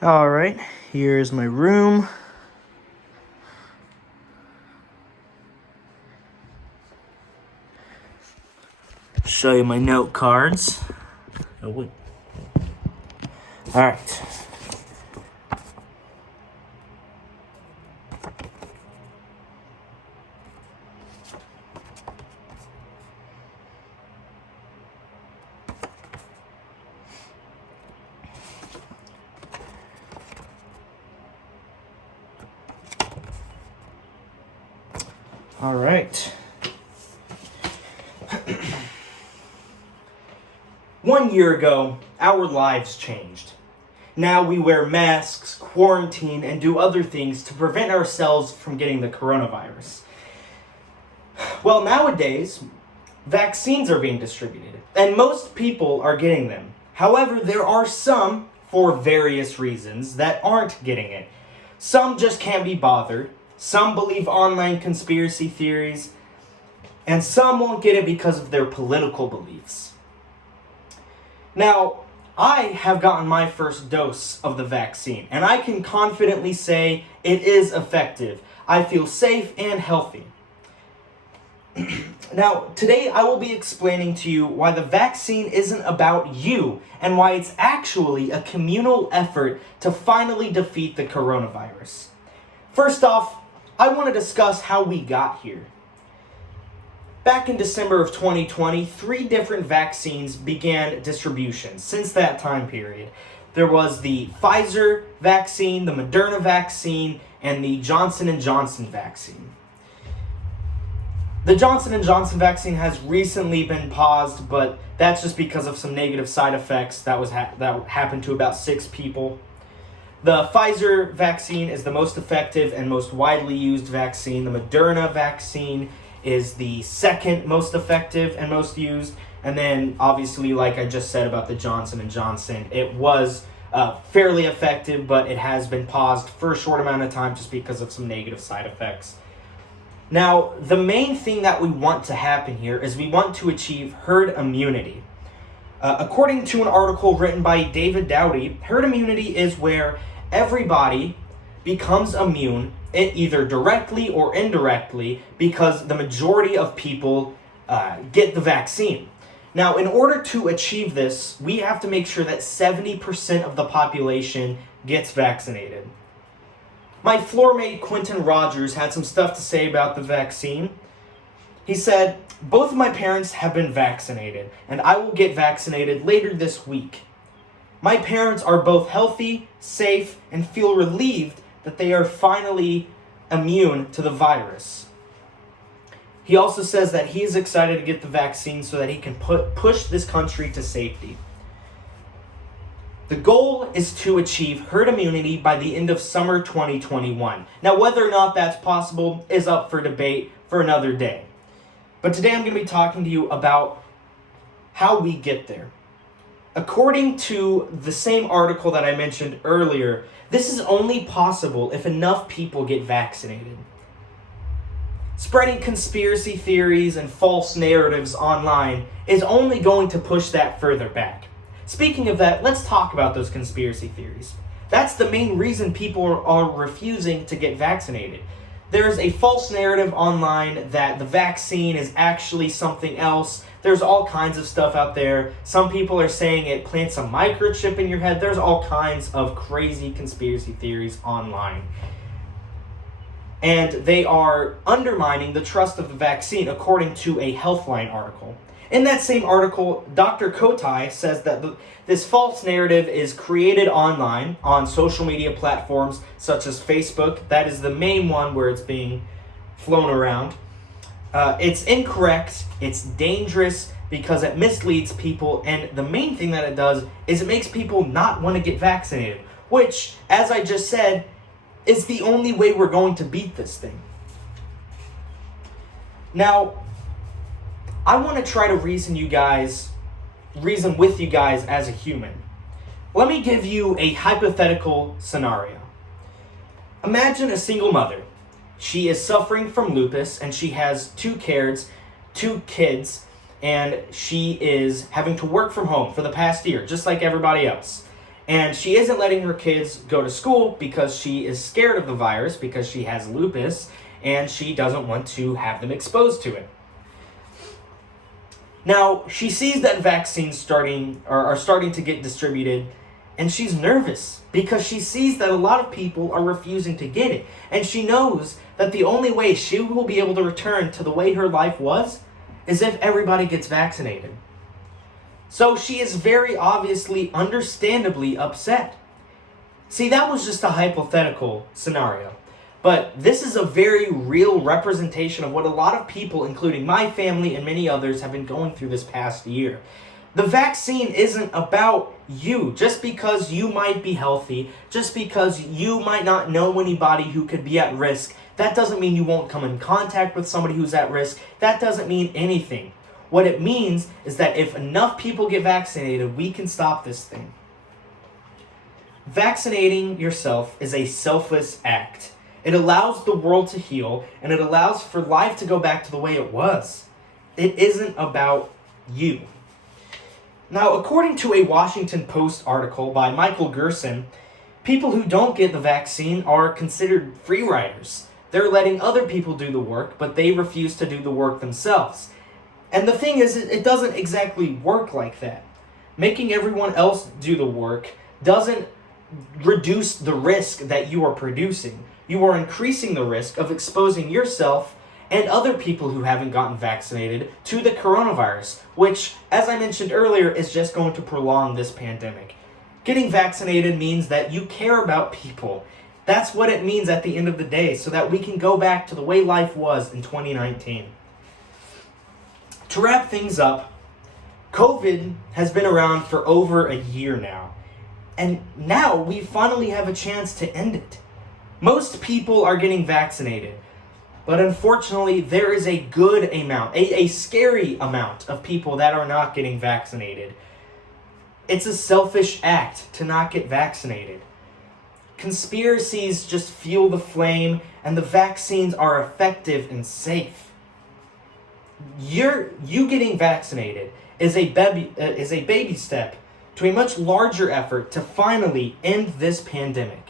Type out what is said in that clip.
All right, here's my room. Show you my note cards. Oh, wait. All right. All right. 1 year ago, our lives changed. Now we wear masks, quarantine, and do other things to prevent ourselves from getting the coronavirus. Well, nowadays, vaccines are being distributed, and most people are getting them. However, there are some, for various reasons, that aren't getting it. Some just can't be bothered. Some believe online conspiracy theories, and some won't get it because of their political beliefs. Now, I have gotten my first dose of the vaccine, and I can confidently say it is effective. I feel safe and healthy. Now, today I will be explaining to you why the vaccine isn't about you and why it's actually a communal effort to finally defeat the coronavirus. First off, I want to discuss how we got here. Back in December of 2020, 3 different vaccines began distribution since that time period. There was the Pfizer vaccine, the Moderna vaccine, and the Johnson & Johnson vaccine. The Johnson & Johnson vaccine has recently been paused, but that's just because of some negative side effects that happened to about 6 people. The Pfizer vaccine is the most effective and most widely used vaccine. The Moderna vaccine is the second most effective and most used. And then, obviously, like I just said about the Johnson & Johnson, it was fairly effective, but it has been paused for a short amount of time just because of some negative side effects. Now, the main thing that we want to happen here is we want to achieve herd immunity. According to an article written by David Dowdy, herd immunity is where everybody becomes immune, either directly or indirectly, because the majority of people get the vaccine. Now, in order to achieve this, we have to make sure that 70% of the population gets vaccinated. My floor mate, Quentin Rogers, had some stuff to say about the vaccine. He said, "Both of my parents have been vaccinated, and I will get vaccinated later this week. My parents are both healthy, safe, and feel relieved that they are finally immune to the virus." He also says that he is excited to get the vaccine so that he can push this country to safety. The goal is to achieve herd immunity by the end of summer 2021. Now, whether or not that's possible is up for debate for another day. But today I'm going to be talking to you about how we get there. According to the same article that I mentioned earlier, this is only possible if enough people get vaccinated. Spreading conspiracy theories and false narratives online is only going to push that further back. Speaking of that, let's talk about those conspiracy theories. That's the main reason people are refusing to get vaccinated. There's a false narrative online that the vaccine is actually something else. There's all kinds of stuff out there. Some people are saying it plants a microchip in your head. There's all kinds of crazy conspiracy theories online. And they are undermining the trust of the vaccine, according to a Healthline article. In that same article, Dr. Kotai says that this false narrative is created online on social media platforms such as Facebook. That is the main one where it's being flown around. It's incorrect, it's dangerous because it misleads people, and the main thing that it does is it makes people not want to get vaccinated, which, as I just said, is the only way we're going to beat this thing. Now, I want to try to reason with you guys as a human. Let me give you a hypothetical scenario. Imagine a single mother. She is suffering from lupus and she has 2 kids, and she is having to work from home for the past year, just like everybody else. And she isn't letting her kids go to school because she is scared of the virus, because she has lupus, and she doesn't want to have them exposed to it. Now, she sees that vaccines are starting to get distributed, and she's nervous because she sees that a lot of people are refusing to get it. And she knows that the only way she will be able to return to the way her life was is if everybody gets vaccinated. So she is very obviously, understandably upset. See, that was just a hypothetical scenario. But this is a very real representation of what a lot of people, including my family and many others, have been going through this past year. The vaccine isn't about you. Just because you might be healthy, just because you might not know anybody who could be at risk, that doesn't mean you won't come in contact with somebody who's at risk. That doesn't mean anything. What it means is that if enough people get vaccinated, we can stop this thing. Vaccinating yourself is a selfless act. It allows the world to heal, and it allows for life to go back to the way it was. It isn't about you. Now, according to a Washington Post article by Michael Gerson, people who don't get the vaccine are considered free riders. They're letting other people do the work, but they refuse to do the work themselves. And the thing is, it doesn't exactly work like that. Making everyone else do the work doesn't reduce the risk that you are producing. You are increasing the risk of exposing yourself and other people who haven't gotten vaccinated to the coronavirus, which, as I mentioned earlier, is just going to prolong this pandemic. Getting vaccinated means that you care about people. That's what it means at the end of the day, so that we can go back to the way life was in 2019. To wrap things up, COVID has been around for over a year now, and now we finally have a chance to end it. Most people are getting vaccinated, but unfortunately there is a good amount, a scary amount of people that are not getting vaccinated. It's a selfish act to not get vaccinated. Conspiracies just fuel the flame, and the vaccines are effective and safe. You getting vaccinated is a baby step to a much larger effort to finally end this pandemic.